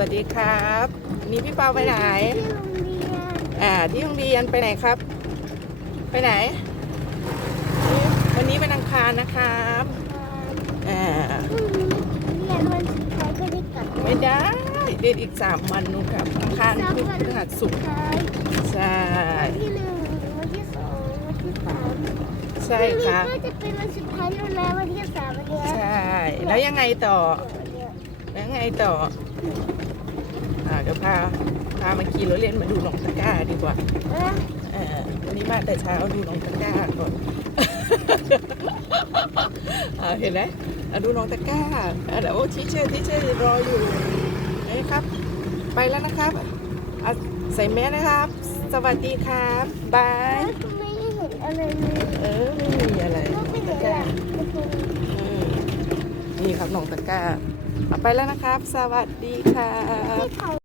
วัสดีครับวันนี้พี่เปาไปไหน ที่โรงเรียนอ่า ที่โรงเรียนไปไหนครับ ไปไหน วันนี้เป็นอังคารนะครับอ่าพรุ่งนี้เรียนวันสุดท้ายก็ได้กลับไม่ได้เรียนอีกสามวันนู่นครับอังคารพุธพฤหัสศุกร์ท้ายใช่วันที่หนึ่งวันที่สองวันที่สามใช่ครับพรุ่งนี้ก็จะเป็นวันสุดท้ายแล้วนะวันที่สามวันเนี้ยใช่ แล้วยังไงต่อวันเนี้ย แล้วยังไงต่อ อ่าเดี๋ยวพาพามาขี่รถเล่นมาดูหนองตะกร้าดีกว่าเอ๊ะอ่าวันนี้มาแต่เช้าดูน้องตะกร้าก่อนอ่าเห็นไหมอะดูน้องตะกร้าอะเดี๋ยวโอ้ทีเชอร์ทีเชอร์รออยู่นะครับ ไปแล้วนะครับอะใส่แมสนะครับ สวัสดีครับบายแล้วก็ไม่เห็นอะไรเลยเออไม่มีอะไรก็ไม่ตะเห็นกร้าอะอืมนี่ครับน้องตะกร้า เอาไปแล้วนะครับ สวัสดีค่ะ